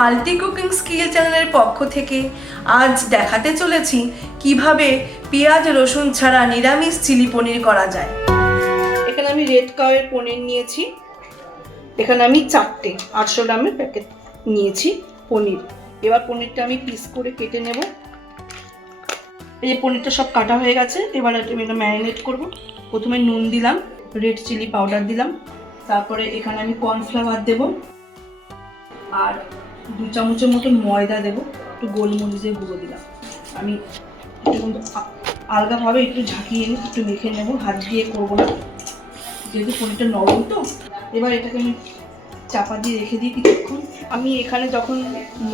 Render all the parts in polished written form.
Multi cooking skill চ্যানেলের পক্ষ থেকে আজ দেখাতে চলেছি কিভাবে পেঁয়াজ রসুন ছাড়া নিরামিষ চিলি পনির করা যায়। এখানে আমি রেড কাউয়ের পনির নিয়েছি। এখানে আমি 4টে 800 গ্রামের প্যাকেট নিয়েছি পনির। এবার পনিরটা আমি পিস করে কেটে নেব। এই যে পনিরটা সব কাটা হয়ে গেছে। এবার আমি এটা ম্যারিনেট করব। প্রথমে নুন দিলাম, রেড চিলি পাউডার দিলাম, তারপরে এখানে আমি কর্নফ্লাওয়ার দেব, আর 2 চামচের মতো ময়দা দেব, একটু গোলমরিচের গুঁড়ো দিলাম। আমি একটু আলগাভাবে একটু ঝাঁকিয়ে নিয়ে একটু মেখে নেব, হাত দিয়ে করবো না যেহেতু পনিরটা নরম। তো এবার এটাকে আমি চাপা দিয়ে রেখে দিই কিছুক্ষণ। আমি এখানে যখন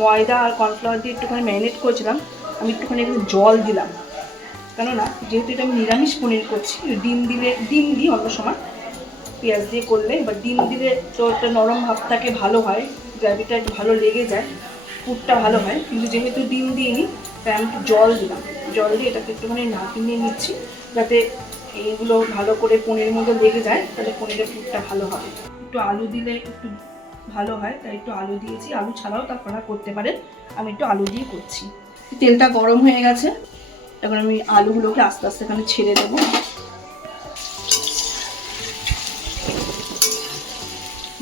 ময়দা আর কর্নফ্লাওয়ার দিয়ে একটুখানি ম্যারিনেট করেছিলাম, আমি একটুখানি এখানে জল দিলাম, কেননা যেহেতু এটা আমি নিরামিষ পনির করছি। ডিম দিই অন্য সময় পেঁয়াজ দিয়ে করলে, এবার ডিম দিলে তো একটা নরম ভাবটাকে ভালো হয়, গ্রেভিটা একটু ভালো লেগে যায়, পুরটা ভালো হয়। কিন্তু যেহেতু ডিম দিইনি তাই আমি একটু জল দিলাম। জল দিয়ে এটাকে একটুখানি নাড়িয়ে নিচ্ছি যাতে এইগুলো ভালো করে পনিরের মধ্যে লেগে যায়, তাহলে পনিরের পুরটা ভালো হবে। একটু আলু দিলে একটু ভালো হয়, তাই একটু আলু দিয়েছি। আলু ছাড়াও আপনারা করতে পারেন, আমি একটু আলু দিয়ে করছি। তেলটা গরম হয়ে গেছে, এখন আমি আলুগুলোকে আস্তে আস্তে এখানে ছেড়ে দেবো।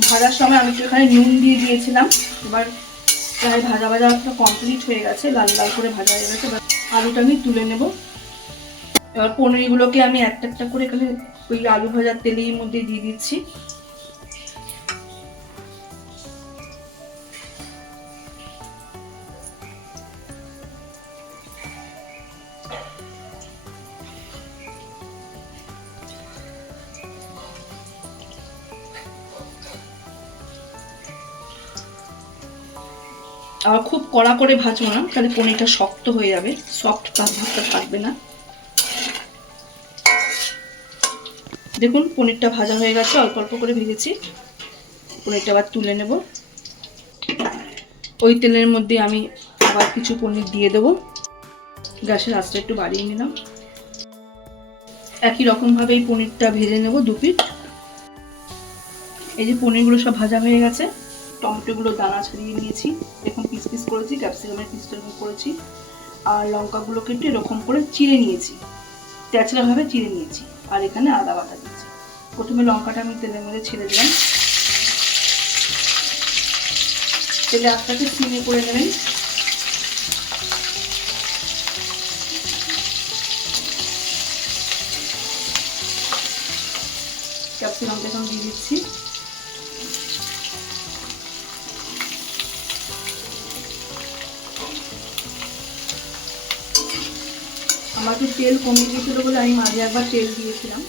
ভাজার সময় আমি একটু এখানে নুন দিয়ে দিয়েছিলাম। এবার প্রায় ভাজা কমপ্লিট হয়ে গেছে, লাল লাল করে ভাজা হয়ে গেছে। এবার আলুটা আমি তুলে নেব। এবার পনিরগুলোকে আমি একটা একটা করে এখানে ওই আলু ভাজার তেলের মধ্যে দিয়ে দিচ্ছি। আর খুব কড়া করে ভাজবো না, তাহলে পনিরটা শক্ত হয়ে যাবে, সফট ভাবটা থাকবে না। দেখুন পনিরটা ভাজা হয়ে গেছে, অল্প অল্প করে ভেজেছি। পনিরটা আবার তুলে নেব। ওই তেলের মধ্যে আমি আবার কিছু পনির দিয়ে দেবো। গ্যাসের আঁচটা একটু বাড়িয়ে নিলাম। একই রকমভাবে এই পনিরটা ভেজে নেব 2 পিঠ। এই যে পনিরগুলো সব ভাজা হয়ে গেছে, টমেটোগুলো দানা ছাড়িয়ে নিয়েছি, এখন পিস পিস করেছি, ক্যাপসিকামের পিসটা করেছি, আর লঙ্কাগুলোকে একটু এরকম করে চিড়ে নিয়েছি, তেঁচড়াভাবে চিড়ে নিয়েছি। আর এখানে আদা বাটা দিয়েছি। প্রথমে লঙ্কাটা আমি তেলের মধ্যে ছেড়ে দিলাম। তেলে আস্তে সিমে করে নেবেন। ক্যাপসিকামটা এখন দিয়ে দিচ্ছি। আমাকে তেল কমিয়ে দিয়েছিল বলে আমি মাঝে একবার তেল দিয়েছিলাম।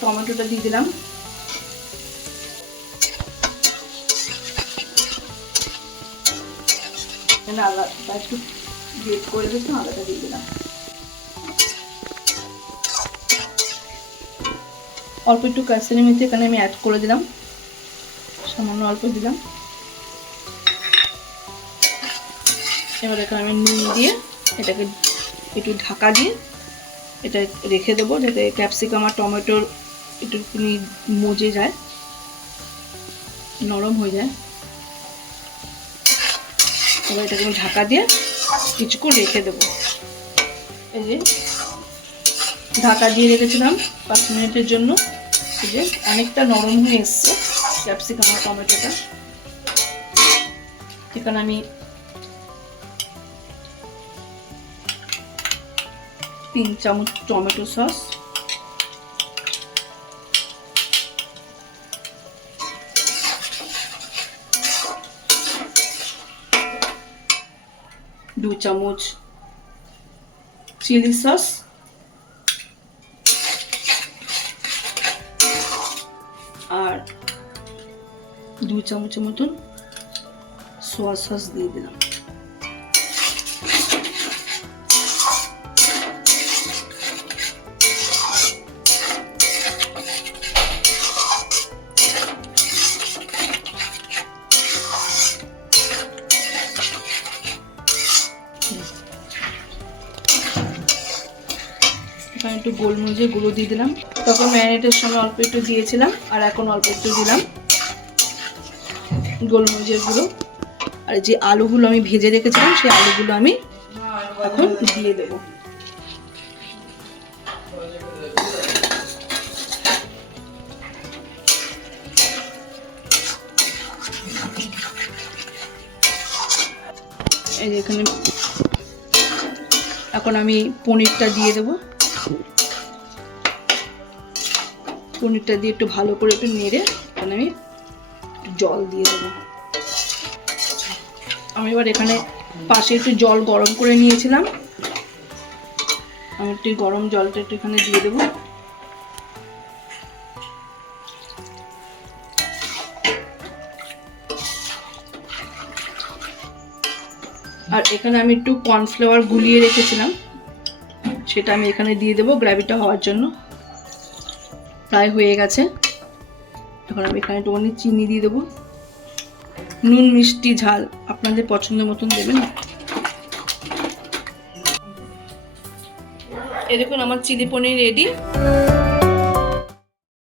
টমেটোটা দিয়ে দিলাম। আলাদা একটু গ্রেট করে দিচ্ছি, আলাদা দিয়ে দিলাম। অল্প একটু কাসুরি মেথি এখানে আমি অ্যাড করে দিলাম, সামান্য অল্প দিলাম। এবার এখানে আমি নুন দিয়ে এটাকে একটু ঢাকা দিয়ে এটা রেখে দেবো, যাতে ক্যাপসিকাম আর টমেটোর একটুখানি মজে যায়, নরম হয়ে যায়। এবার এটাকে আমি ঢাকা দিয়ে কিছুক্ষণ রেখে দেবো। এই যে ঢাকা দিয়ে রেখেছিলাম 5 মিনিটের জন্য। এই যে অনেকটা নরম হয়ে এসছে ক্যাপসিকাম আর টমেটোটা। এখানে আমি 3 চামচ টমেটো সস, 2 চামচ চিলি সস, আর 2 চামচের মতন সোয়া সস দিয়ে দিলাম। এখানে একটু গোলমরিচের গুঁড়ো দিয়ে দিলাম। তখন ম্যারিনেটের সময় অল্প একটু দিয়েছিলাম, আর এখন অল্প একটু দিলাম গোলমরিচের গুঁড়ো। আর যে আলুগুলো আমি ভেজে রেখেছিলাম সেই আলুগুলো আমি এখন দিয়ে দেবো। এই যে এখানে এখন আমি পনিরটা দিয়ে দেবো। পনিরটা দিয়ে একটু ভালো করে একটু নেড়ে এখন আমি জল দিয়ে দেবো। আমি এবার এখানে পাশে একটু জল গরম করে নিয়েছিলাম, আমি একটু গরম জলটা একটু এখানে দিয়ে দেবো। আর এখানে আমি একটু কর্নফ্লাওয়ার গুলিয়ে রেখেছিলাম, সেটা আমি এখানে দিয়ে দেবো গ্রেভিটা হওয়ার জন্য। প্রায় হয়ে গেছে। এখন আমি এখানে একটুখানি চিনি দিয়ে দেবো। নুন মিষ্টি ঝাল আপনাদের পছন্দ মতন দেবেন। এই দেখুন আমার চিলি পনির রেডি।